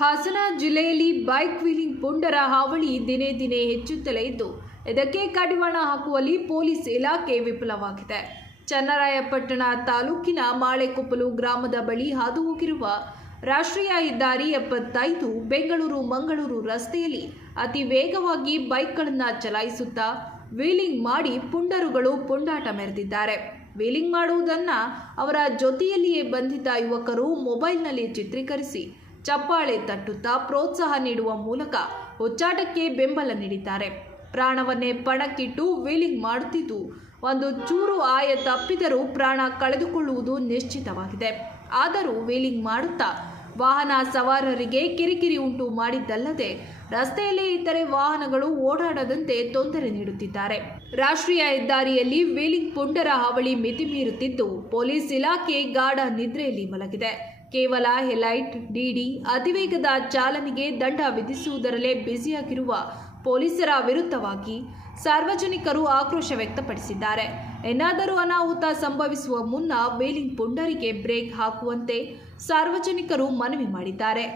ಹಾಸನ ಜಿಲ್ಲೆಯಲ್ಲಿ bike wheeling ಪುಂಡರ ಹಾವಳಿ ದಿನೇ ದಿನೇ ಹೆಚ್ಚುತ್ತಲೇ ಇದ್ದು, ಇದಕ್ಕೆ ಕಡಿವಾಣ ಹಾಕುವಲ್ಲಿ ಪೊಲೀಸ್ ಇಲಾಖೆ ವಿಫಲವಾಗಿದೆ. ಚನ್ನರಾಯಪಟ್ಟಣ ತಾಲೂಕಿನ ಮಾಳೆಕೊಪ್ಪಲು ಗ್ರಾಮದ ಬಳಿ ಹಾದು ಹೋಗಿರುವ ರಾಷ್ಟ್ರೀಯ ಹೆದ್ದಾರಿ ಎಪ್ಪತ್ತೈದು ಬೆಂಗಳೂರು ಮಂಗಳೂರು ರಸ್ತೆಯಲ್ಲಿ ಅತಿ ವೇಗವಾಗಿ ಬೈಕ್ಗಳನ್ನು ಚಲಾಯಿಸುತ್ತಾ ವೀಲಿಂಗ್ ಮಾಡಿ ಪುಂಡರುಗಳು ಪುಂಡಾಟ ಮೆರೆದಿದ್ದಾರೆ. ವೀಲಿಂಗ್ ಮಾಡುವುದನ್ನು ಅವರ ಜೊತೆಯಲ್ಲಿಯೇ ಬಂದಿದ್ದ ಯುವಕರು ಮೊಬೈಲ್ನಲ್ಲಿ ಚಿತ್ರೀಕರಿಸಿ ಚಪ್ಪಾಳೆ ತಟ್ಟುತ್ತಾ ಪ್ರೋತ್ಸಾಹ ನೀಡುವ ಮೂಲಕ ಹುಚ್ಚಾಟಕ್ಕೆ ಬೆಂಬಲ ನೀಡಿದ್ದಾರೆ. ಪ್ರಾಣವನ್ನೇ ಪಣಕ್ಕಿಟ್ಟು ವೀಲಿಂಗ್ ಮಾಡುತ್ತಿದ್ದು, ಒಂದು ಚೂರು ಆಯ ತಪ್ಪಿದರೂ ಪ್ರಾಣ ಕಳೆದುಕೊಳ್ಳುವುದು ನಿಶ್ಚಿತವಾಗಿದೆ. ಆದರೂ ವೀಲಿಂಗ್ ಮಾಡುತ್ತಾ ವಾಹನ ಸವಾರರಿಗೆ ಕಿರಿಕಿರಿ ಉಂಟು ಮಾಡಿದ್ದಲ್ಲದೆ, ರಸ್ತೆಯಲ್ಲಿ ಇತರೆ ವಾಹನಗಳು ಓಡಾಡದಂತೆ ತೊಂದರೆ ನೀಡುತ್ತಿದ್ದಾರೆ. ರಾಷ್ಟ್ರೀಯ ಹೆದ್ದಾರಿಯಲ್ಲಿ ವೀಲಿಂಗ್ ಪುಂಡರ ಹಾವಳಿ ಮಿತಿ ಮೀರುತ್ತಿದ್ದು ಪೊಲೀಸ್ ಇಲಾಖೆ ಗಾಢ ನಿದ್ರೆಯಲ್ಲಿ ಮಲಗಿದೆ. ಕೇವಲ ಹೆಲೈಟ್ ಡಿಡಿ ಅತಿವೇಗದ ಚಾಲನೆಗೆ ದಂಡ ವಿಧಿಸುವುದರಲ್ಲೇ ಬ್ಯುಸಿಯಾಗಿರುವ ಪೊಲೀಸರ ವಿರುದ್ಧವಾಗಿ ಸಾರ್ವಜನಿಕರು ಆಕ್ರೋಶ ವ್ಯಕ್ತಪಡಿಸಿದ್ದಾರೆ. ಏನಾದರೂ ಅನಾಹುತ ಸಂಭವಿಸುವ ಮುನ್ನ ವೇಲಿಂಗ್ ಪುಂಡರಿಗೆ ಬ್ರೇಕ್ ಹಾಕುವಂತೆ ಸಾರ್ವಜನಿಕರು ಮನವಿ ಮಾಡಿದ್ದಾರೆ.